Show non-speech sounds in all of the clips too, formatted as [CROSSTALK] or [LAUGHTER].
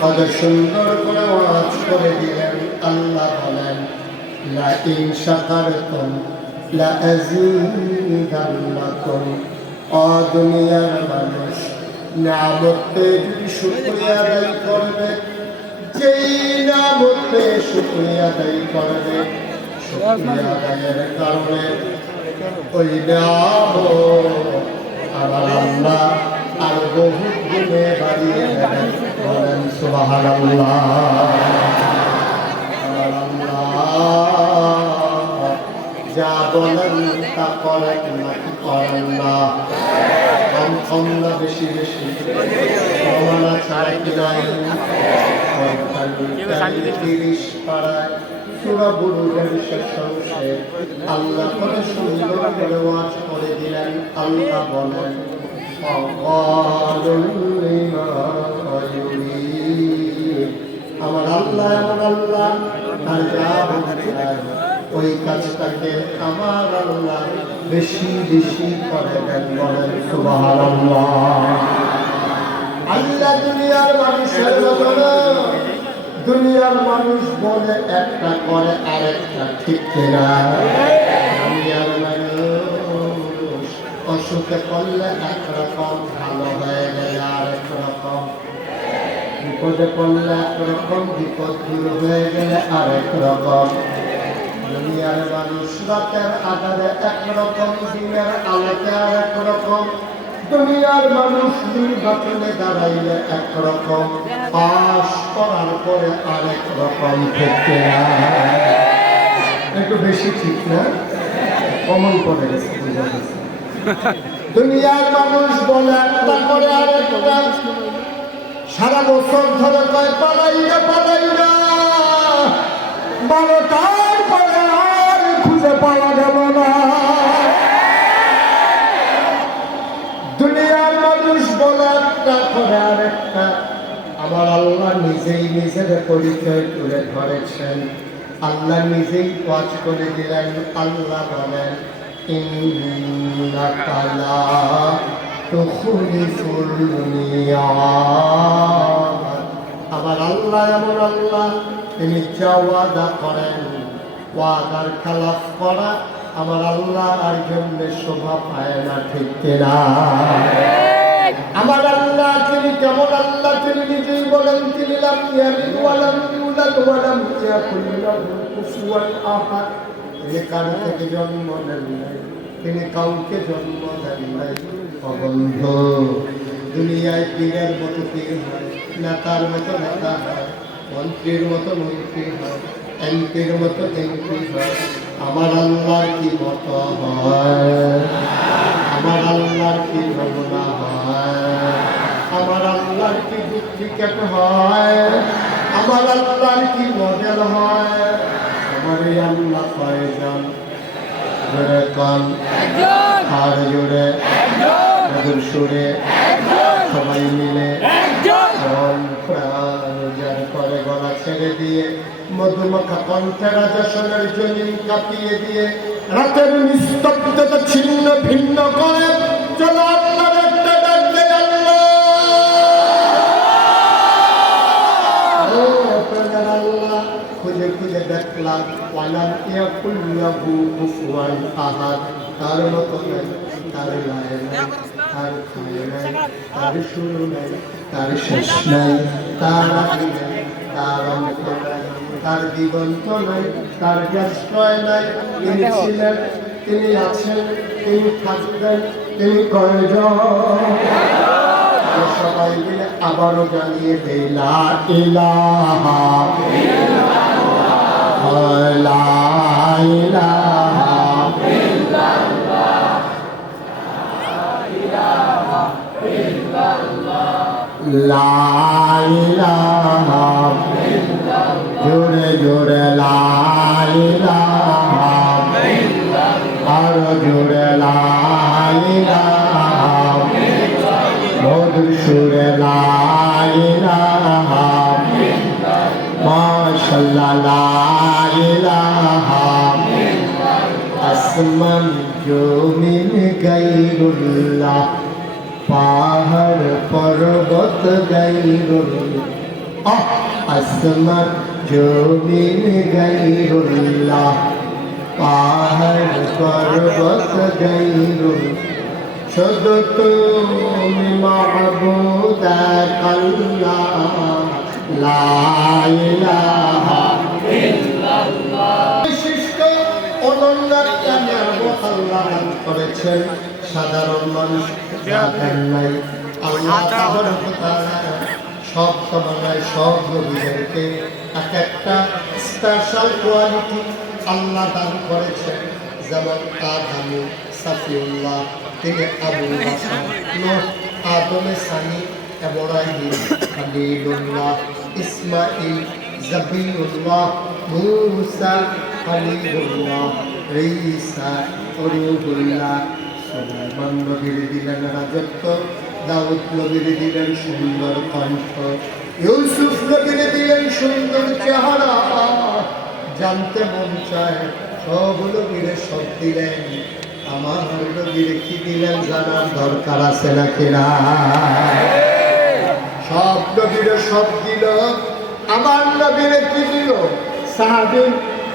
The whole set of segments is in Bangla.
কত সুন্দর করে আল্লাহ বলেন লা দুনিয়ার মানুষ নিয়ামতে যদি শুকরিয়া আদায় করবে। যেই নিয়ামতে শুকরিয়া আদায় করবে, শুকরিয়া আদায়ের কারণে ওই নিয়ামত আমার আল্লাহ আর বহুত গুণে বাড়িয়ে বলেন সুবাহান যা বলেন, তা করেন নাকি করেন না? কম কম না বেশি বেশি। মহানা ছাড়ে কি নাই? তিরিশ পাড়ায় সুরা বুরুজের শেষ অংশে আল্লাহ কত সুন্দর করে ওয়াজ করে দিলেন, আল্লাহ বলেন আমার আল্লাহ আমার আল্লাহ আর যা ওই কাজটাকে আমার আল্লাহ বেশি বেশি করে দেন বলেন, সুবহানাল্লাহ। আল্লাহ দুনিয়ার মানুষের না। দুনিয়ার মানুষ বলে একটা করে আরেকটা ঠিক কিনা? দুনিয়ার অসুখে পড়লে একরকম, ভালো হয়ে গেলে আরেক রকম বিপদে পড়লে একরকম, বিপদ দূর হয়ে গেলে আরেক রকম দুনিয়ার মানুষ রাতের আধারে একরকম, দিনের আলোতে আরেক রকম দুনিয়ার মানুষ নির্বাচনে দাঁড়াইলে একরকম, পাশ করার পরে আরেক রকম থেকে একটু বেশি ঠিক না? কমন বুঝা গেছে দুনিয়ার মানুষ বলে একটা করে আরেকটা সারা বছর ধরে কয়, পালাই না পালাই না পরে আর খুঁজে পাওয়া না। দুনিয়ার মানুষ বলে একটা আরেকটা, আমার আল্লাহ নিজেই নিজের পরিচয় তুলে ধরেছেন। আল্লাহ নিজেই ওয়াজ করে দিলেন, আল্লাহ বলেন আমার আল্লাহ এমন আল্লাহ, তিনি যা ওয়াদা করেন, ওয়াদার খেলাফ করা আমার আল্লাহ, আর জন্য শোভা পায় না, ঠিক কিনা? আমার আল্লাহ, তিনি কেমন আল্লাহ, তিনি নিজেই বলেন, তিনি লাম ইয়ালিদ ওয়া লাম ইউলাদ ওয়া লাম ইয়াকুল লাহু কুফুয়ান আহাদ। তিনি কার থেকে জন্ম নেন নাই তিনি কাউকে জন্ম দেন নাই। অবন্ধ। দুনিয়ায় পীরের মতো পীর হয়, নেতার মতো নেতা হয়, মন্ত্রীর মতো মন্ত্রী হয়, এমপির মতো এমপি হয়। আমার আল্লাহর কি মতো হয়? আমার আল্লাহর কি নমুনা হয়? আমার আল্লাহর কি ডুপ্লিকেট হয়? আমার আল্লাহর কি মডেল হয়? এই আল্লাহ কয়জন জোরে কন আর জোরে মধুর সুরে। সবাই মিলে মন প্রাণ করে গলা ছেড়ে দিয়ে মধুমাখা কণ্ঠে রাজাসনের জমিন কাঁপিয়ে দিয়ে রাতের নিস্তব্ধতা ছিন্ন ভিন্ন করে চলো আল্লাহ খুঁজে খুঁজে দেখলাম ওয়ালাম ইয়াকুল্লাহু কুফুয়ান আহাদ তার মতো নাই তার লায় নাই তার খায় নাই তার শুরু নাই তার শেষ নাই তার আদি নাই তার অন্ত নাই তার দিগন্ত নাই তার নাই। তিনি ছিলেন তিনি আছেন তিনি থাকবেন তিনি কয়জন? সবাই মিলে আবারও জানিয়ে দেই লা ইলাহা লা ইলাহা লা ইলাহা। জোরে জোরে লা আসমান জমিন গাইরুল্লাহ পাহাড় পর্বত গাইরুল আহ আসমান জমিন গাইরুল্লাহ পাহাড় পর্বত গাইরুল শুধু তুমি মাহবুদ আল্লাহ লা ইলাহা অনন্য একটা আল্লাহ করেছেন সাধারণ মানুষ নাই আল্লাহ সব নবীদেরকে এক একটা স্পেশাল কোয়ালিটি আল্লাহ দান করেছেন যেমন আদামু সাফিউল্লাহ তিনি আবু আদমে সানি ইব্রাহিম খলিলুল্লাহ ইসমাঈল জাবিউল্লাহ মুসা খলিলুল্লাহ ঈসা রূহুল্লাহ সুলাইমান নবীর দিলেন রাজত্ব, দাউদ নবীর দিলেন সুন্দর কণ্ঠ। ইউসুফ নবীর দিলেন সুন্দর চেহারা। জানতে মন চায়, সব নবীরে সব দিলেন। আমার নবীরে কি দিলেন জানার দরকার আছে নাকি না? সব নবীরে সব দিল, আমার নবীরে কি দিল? সাহাবিন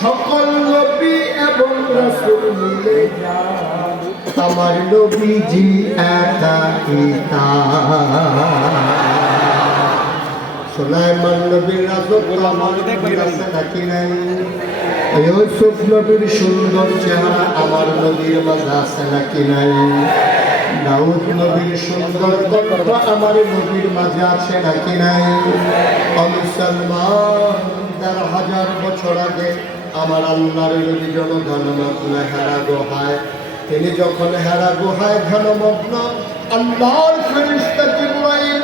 সকল নবী এবং রাসূল মিলে আমার নবীজি একা পিতা। সুলাইমান নবীর রাজত্ব আমার নবীর আছে নাকি নাই? ইউসুফ নবীর সুন্দর চেহারা আমার নবীর মাঝে আছে নাকি নাই? দাউদ নবীর সুন্দর কণ্ঠ আমার নবীর মাঝে আছে নাকি নাই? মুসলমান দেড় হাজার বছর আগে আমার আল্লাহর নবী জনগণমগ্ন হেরা গোহায়, তিনি যখন হেরা গুহায় ঘনমগ্ন আল্লাহর ফেরিস্তা জিব্রাইল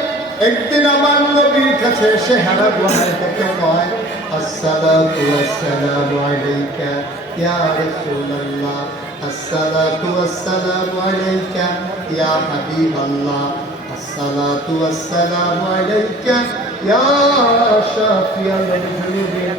একদিন আমার নবীর কাছে এসে হেরা গুহায় থেকে কয়, আসসালাতু ওয়াসসালামু আলাইকা ইয়া রাসূলুল্লাহ, আসসালাতু ওয়াসসালামু আলাইকা ইয়া হাবিবাল্লাহ, আসসালাতু ওয়াসসালামু আলাইকা ইয়া শাফিয়াল মুজরিমিন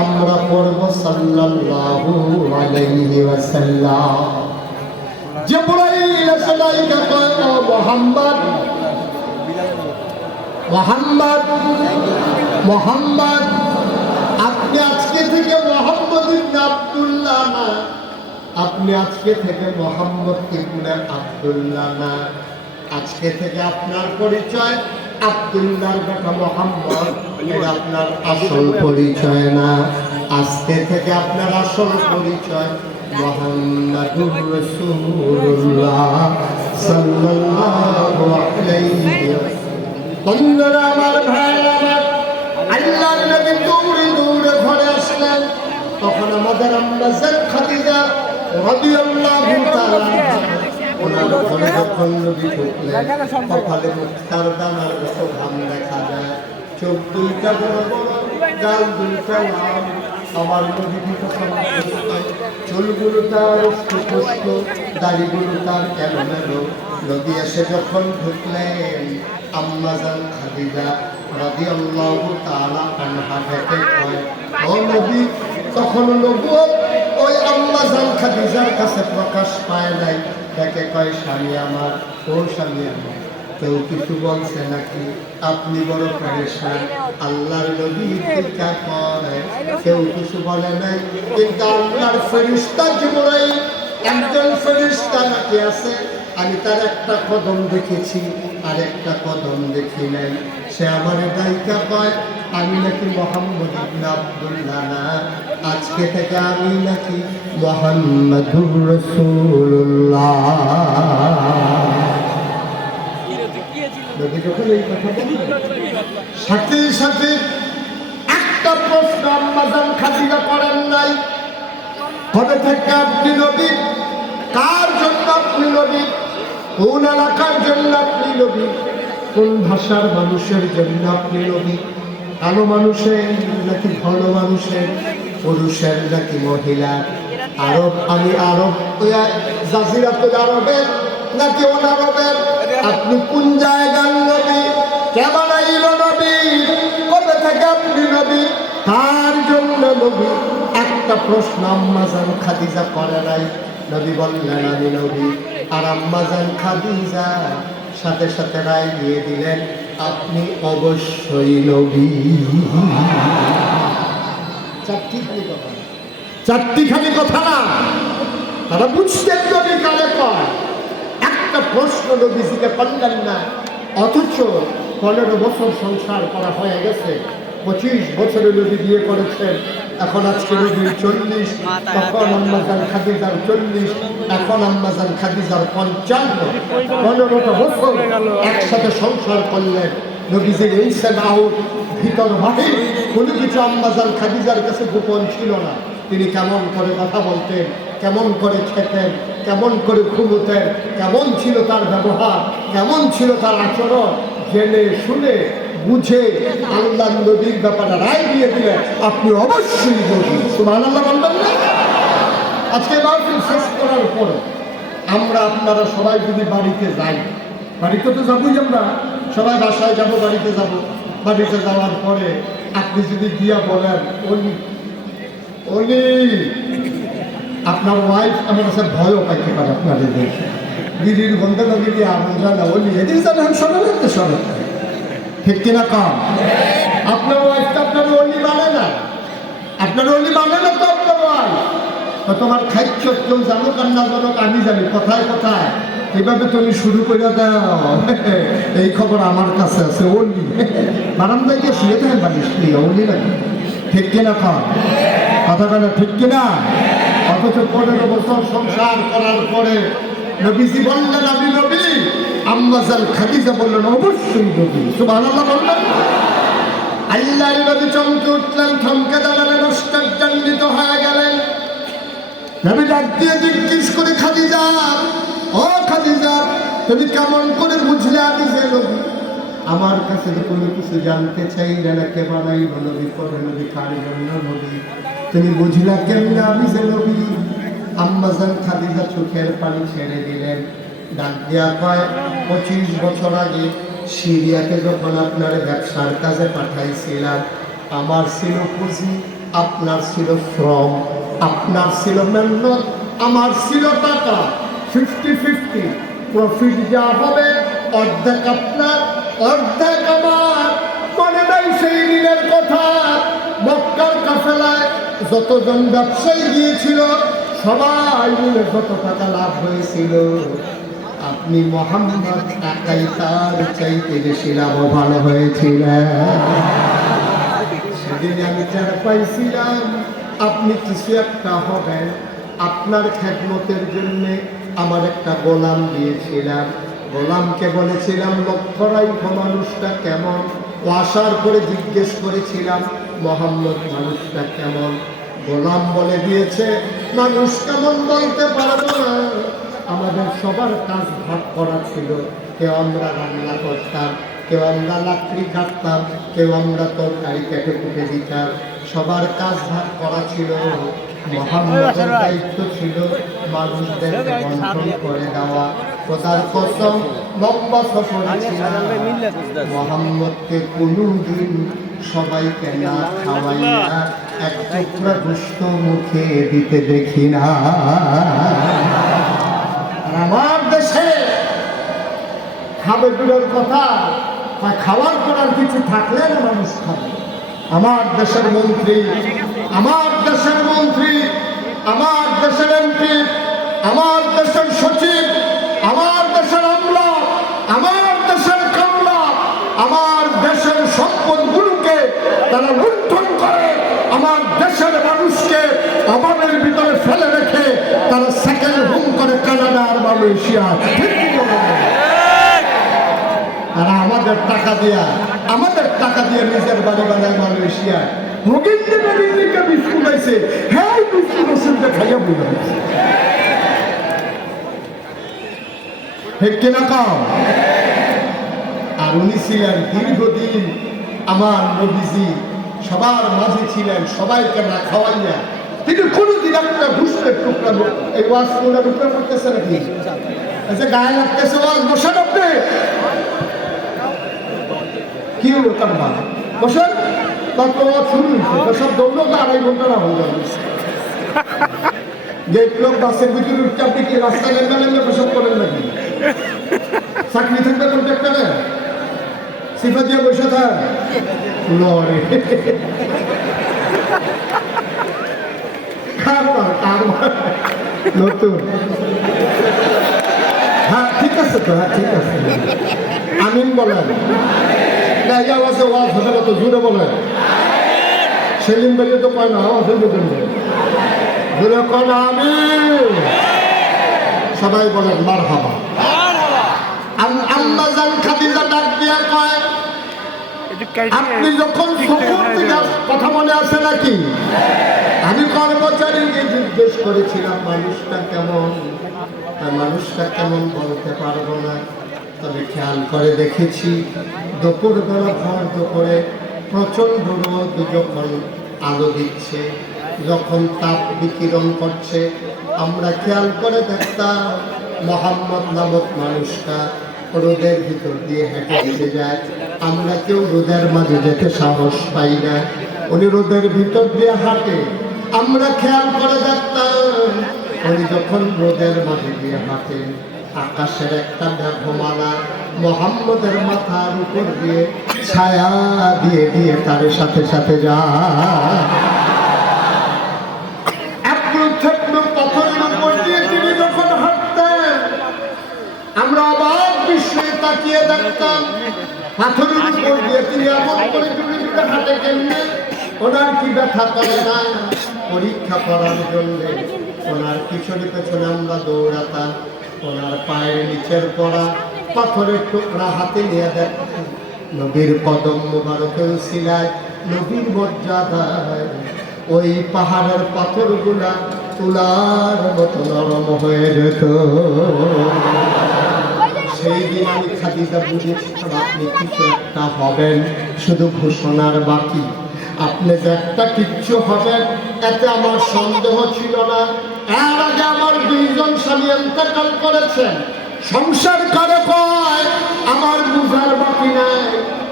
আমরা পড়ব সাল্লাল্লাহু আলাইহি ওয়াসাল্লাম। জিবরাইল সালাইকা কয়, ও মুহাম্মদ, মোহাম্মদ মোহাম্মদ, আপনি আজকে থেকে মোহাম্মদ ইবনে আব্দুল্লাহ না, আপনি আজকে থেকে মোহাম্মদ ইবনে আব্দুল্লাহ না। আজকে থেকে আপনার পরিচয় আব্দুল্লাহর বেটা মোহাম্মদ এটা আপনার আসল পরিচয় না। আজকে থেকে আপনার আসল পরিচয়। মোহাম্মদুর রাসূলুল্লাহ সাল্লাল্লাহু আলাইহি বন্ধুরা আমার ভাই আমার আল্লাহ নবী দৌড়ে দৌড়ে ঘরে আসলেন। তখন আমাদের আমরা জেদ খাদিজা রাদিয়াল্লাহু তাআলা ওনার নবী ঢুকলেন কপালে মুক্তার দানার মতো দেখা যায় চোখ দুইটা বড় বড় গাল চুলগুলো তার সুপুষ্ট দাড়িগুলো তার এলোমেলো নদী এসে যখন ঢুকলেন আম্মাজান খাদিজা রাদিয়াল্লাহু তাআলা আনহা ডেকে কয় তখন নবুয়ত ওই আম্মাজান খাদিজার কাছে প্রকাশ পায় নাই। ডেকে কয় স্বামী আমার ও স্বামী আমার? কেউ কিছু বলছে নাকি? আপনি বড় পরেশান আল্লাহর নবী টিকা করে। কেউ কিছু বলে নাই, কিন্তু আল্লাহর ফেরিস্তা জিবরাইল, একজন ফেরিস্তা নাকি আছে? আমি তার একটা কদম দেখেছি আর একটা কদম দেখি নাই। সে আমার দায়িকা কয় আমি নাকি মোহাম্মদ ইবনে আব্দুল্লাহ না আজকে থেকে আমি নাকি মোহাম্মদুর রাসূলুল্লাহ সাথে সাথে একটা প্রশ্ন আম্মাজান খাদিজা করেন নাই। কবে থেকে আপনি নবী? কার জন্য আপনি নবী? কোন এলাকার জন্য আপনি নবী? কোন ভাষার মানুষের জন্য আপনি নবী? কালো মানুষের নাকি ঘন মানুষের, পুরুষের নাকি মহিলার? আরব আমি আরব জাজিরাতুল আরবের নাকি অনারবের? আপনি কোন জায়গার নবী? কেমন আইল নবী? কবে থেকে আপনি নবী? কার জন্য নবী? একটা প্রশ্ন আম্মাজান খাদিজা করে নাই। নবী বললেন, আমি নবী। আর আম্মাজান খাদিজা সাথে সাথে রায় দিয়ে দিলেন, আপনি অবশ্যই নবী না। চারটিখানি কথা না। তারা বুঝতেন নবী কারে কয়। একটা প্রশ্ন নবীজিকে করলেন না, অথচ পনেরো বছর সংসার করা হয়ে গেছে, পঁচিশ বছরে নদী বিয়ে করেছেন। এখন আজকে নদীর চল্লিশ তখন আম্মাজান খাদিজার চল্লিশ এখন আম্মাজান খাদিজার পঞ্চান্ন। পনেরোটা বছর একসাথে সংসার করলেন নবীজির ইনসেন আউট ভিতর বাহির। কোনো কিছু আম্মাজান খাদিজার কাছে গোপন ছিল না। তিনি কেমন করে কথা বলতেন কেমন করে খেতেন কেমন করে ঘুমোতেন কেমন ছিল তার ব্যবহার কেমন ছিল তার আচরণ জেনে শুনে বুঝে আল্লাহ নবীর ব্যাপারে রায় দিয়ে দিলেন আপনি অবশ্যই নবী সুমান আল্লাহ বলবেন না? আজকে মাহফিল শেষ করার পরে আমরা আপনারা সবাই যদি বাড়িতে যাই, বাড়িতে তো যাবোই আমরা, সবাই বাসায় যাব, বাড়িতে যাব। বাড়িতে যাওয়ার পরে আপনি যদি দিয়া বলেন অলি অলি আপনার ওয়াইফ আমার কাছে ভয়ও পাইতে পারে আপনাদের দিদির বন্ধু নদী দিয়ে আগুন জানা অলি এদিকে জানেন সবাই তো ঠিক কিনা কম? আপনার আপনার অলি মানে না। আপনার অলি মানে না তো আপনার ওয়াইফ তোমার জানো না জানো আমি জানি তুমি শুরু করে দাও। [LAUGHS] এই খবর আমার কাছে আছে অলি [LAUGHS] বারান্দায় গিয়ে শুয়ে থাকেন বাড়ির অলি লাগে ঠিক কিনা কম? কথা কেন ঠিক কিনা অথচ পনেরো বছর সংসার করার পরে নবীজি বললেন, আমি আম্মাজাল খাদিজা বললেন, অবশ্যই নবী, সুবহানাল্লাহ বললেন আল্লাহ নবী চমকে উঠলেন, থমকে দাঁড়ালেন হয়ে গেলেন। নবী ডাক দিয়ে জিজ্ঞেস করে, খাদিজা, ও খাদিজা, তুমি কেমন করে বুঝলে আমি যে নবী? আমার কাছে তো কোনো কিছু জানতে চাইলে না কে বানাইল নবী করে নবী, কার জন্য নবী? তুমি বুঝলা কেমনে আমি যে নবী? আম্মাজান খাদিজা চোখের পানি ছেড়ে দিলেন। ডাক কয়, পঁচিশ বছর আগে সিরিয়াকে যখন আপনার ব্যবসার কাজে পাঠাইছিলাম, আমার ছিল পুঁজি, আপনার ছিল শ্রম, আপনার ছিল মেহনত, আমার ছিল টাকা। ফিফটি ফিফটি, প্রফিট যা হবে, অর্ধেক আপনার, অর্ধেক আমার। মনে নাই সেই দিনের কথা। মক্কার কাফেলায় যতজন ব্যবসায়ী গিয়েছিল, সবাই মিলে যত টাকা লাভ হয়েছিল। আপনি মোহাম্মদ একাই তার চাইতে বেশি লাভবান হয়েছিলেন। সেদিন আমি যারা পাইছিলাম, আপনি কিছু একটা হবেন। আপনার খেদমতের জন্যে আমার একটা গোলাম দিয়েছিলাম গোলামকে বলেছিলাম লক্ষ্য রাইখো মানুষটা কেমন? ও আসার পরে জিজ্ঞেস করেছিলাম, মোহাম্মদ, মানুষটা কেমন? গোলাম বলে দিয়েছে, মানুষ কেমন বলতে পারব না। আমাদের সবার কাজ ভাগ করা ছিল। কেউ আমরা রান্না করতাম, কেউ আমরা লাকড়ি কাটতাম, কেউ আমরা তরকারি কেটে কুটে দিতাম। সবার কাজ ভাগ করা ছিল। মহাম্মদের দায়িত্ব ছিল মানুষদের বন্টন করে দেওয়া। খোদার কসম, লম্বা সফর মোহাম্মদকে কোনোদিন সবাইকে না খাওয়াইয়া এক টুকরা দুষ্ট মুখে দিতে দেখি না। আমার দেশে খাবে দূরের কথা, তা খাওয়ার পর আর কিছু থাকলে না মানুষ খাবে। আমার দেশের মন্ত্রী, আমার দেশের মন্ত্রী, আমার দেশের এমপি, আমার দেশের সচিব, আমার দেশের আমলা, আমার দেশের কামলা, আমার দেশের সম্পদগুলোকে তারা লুণ্ঠন করে, আমার দেশের মানুষকে অভাবের ভিতরে ফেলে রেখে তারা সেকেন্ড আমাদের টাকা দিয়া, আমাদের টাকা দিয়ে নিজের বাড়ি বানায় মালয়েশিয়া। আর উনি ছিলেন দীর্ঘদিন আমার নবীজি, সবার মাঝে ছিলেন, সবাইকে না খাওয়াইয়া তিনি কোনোদিন একটা ঘুষতে টুকরা এই ওয়াজ কোনটা টুকরা করতেছে নাকি? আচ্ছা গায়ে লাগতেছে ওয়াজ, বসেন আপনি। কি হলো তার নাম বসেন তারপর ওয়াজ শুরু হয়েছে সব দৌড়লো তো আড়াই ঘণ্টা না, হয়ে যাবে। যে লোক, বাসের ভিতরে উঠতে আপনি কি রাস্তা লেনদেন লেনদেন করেন নাকি? চাকরি থাকবে কন্ট্রাক্টরে সিফা দিয়ে বসে থাক লড়ে। খাবার আর হ্যাঁ ঠিক আছে তো হ্যাঁ ঠিক আছে। আমিন বলেন। না এই আওয়াজে ওয়াজ হবে না তো জুড়ে বলেন। সেলিম বেরিয়ে তো পায় না আওয়াজ হইবে কেন জুড়ে কন আমিন। সবাই বলেন মার হাবা জান আপনি যখন কথা মনে আছে নাকি? আমি কর্মচারীকে জিজ্ঞেস করেছিলাম, মানুষটা কেমন? আর মানুষটা কেমন বলতে পারব না। তবে খেয়াল করে দেখেছি, দুপুরবেলা ভর দুপুরে প্রচণ্ড রোদ যখন আলো দিচ্ছে, যখন তাপ বিকিরণ করছে। আমরা খেয়াল করে দেখতাম, মোহাম্মদ নামক মানুষটা রোদের ভিতর দিয়ে হেঁটে হেঁটে যায়। আমরা কেউ রোদের মাঝে যেতে সাহস পাই না। উনি রোদের ভিতর দিয়ে হাঁটে। আমরা খেয়াল করে দেখতাম, উনি যখন রোদের মাঝে দিয়ে হাঁটেন আকাশের একটা মেঘমালা মোহাম্মদের মাথার উপর দিয়ে ছায়া দিয়ে দিয়ে তার সাথে সাথে যায় একটু ছোট্ট পাথরের উপর দিয়ে তিনি যখন হাঁটতেন আমরা অবাক বিস্ময়ে তাকিয়ে দেখতাম, পাথরের উপর দিয়ে তিনি এমন করে দূরে হাঁটে কেমনে ওনার কি ব্যথা করে না? পরীক্ষা করার জন্য ওনার পিছনে পেছনে আমরা দৌড়াতাম, ওনার পায়ের নিচের পড়া, পাথরের টুকরা হাতে নিয়ে দেখতাম, নবীর কদম মুবারকের শিলায় নবীর মর্যাদায়। ওই পাহাড়ের পাথরগুলা তুলার মতো নরম হয়ে যেত। সেই দিন আমি খাদিজা বুঝেছিলাম আপনি কিছু একটা হবেন, শুধু ঘোষণার বাকি। আপনি যে একটা কিচ্ছু হবেন, এতে আমার সন্দেহ ছিল না। এর আগে আমার দুইজন স্বামী ইন্তেকাল করেছেন। সংসার করে কয়, আমার বুঝার বাকি নাই।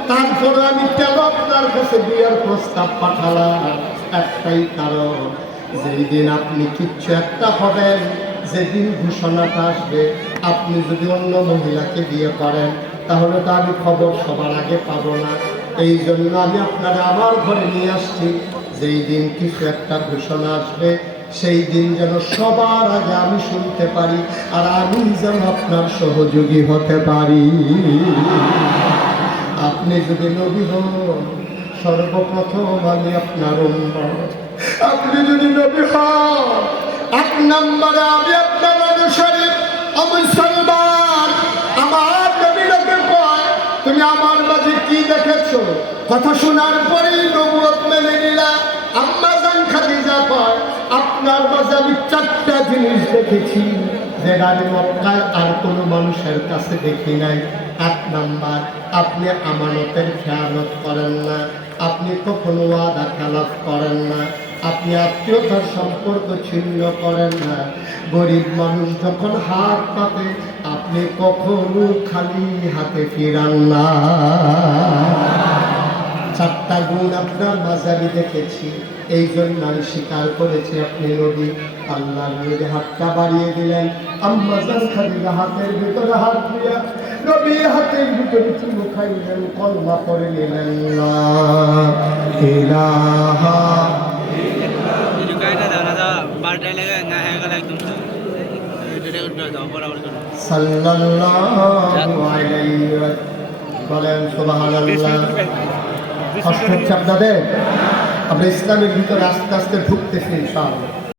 তারপরে আমি কেন আপনার কাছে বিয়ের প্রস্তাব পাঠালাম? একটাই কারণ, যেই দিন আপনি কিচ্ছু একটা হবেন যেদিন ঘোষণাটা আসবে, আপনি যদি অন্য মহিলাকে বিয়ে করেন, তাহলে তো আমি খবর সবার আগে পাবো না। এই জন্য আমি আপনারা আমার ঘরে নিয়ে আসছি। যেই দিন কিছু একটা ঘোষণা আসবে, সেই দিন যেন সবার আগে আমি শুনতে পারি আর আমি যেন আপনার সহযোগী হতে পারি। আপনি যদি নবী হন, সর্বপ্রথম আমি আপনার উম্মত। আপনি যদি নবী হন নম্বরে আমি আপনার অনুসারী মুসলমান আমার নবী লোকে কয়, তুমি আমার মাঝে কি দেখেছ? কথা শোনার পরেই নবুয়ত মেনে নিলা। আম্মা জান খাদিজা কয়, আপনার মাঝে আমি চারটা জিনিস দেখেছি যেটা আমি মক্কায় আর কোনো মানুষের কাছে দেখি নাই। এক নাম্বার, আপনি আমানতের খেয়ালত করেন না। আপনি কখনো ওয়াদা খেলাফ করেন না। আপনি আত্মীয়তার সম্পর্ক ছিন্ন করেন না। গরিব মানুষ যখন হাত পাতে, আপনি কখনো খালি হাতে ফিরান না। চারটা গুণ আপনার মাঝারি দেখেছি। এই জন্য আমি স্বীকার করেছি আপনি নদী আল্লাহ নদী হাতটা বাড়িয়ে দিলেন। আম্মাজান খালিদা হাতের ভিতরে হাত দিয়া নবী হাতের ভিতরে চুমু খাইলেন, কলমা করে নিলেন ইলাহা বলেন ইসলামের ভিতরে আস্তে আস্তে ঢুকতেছি ইনশাআল্লাহ।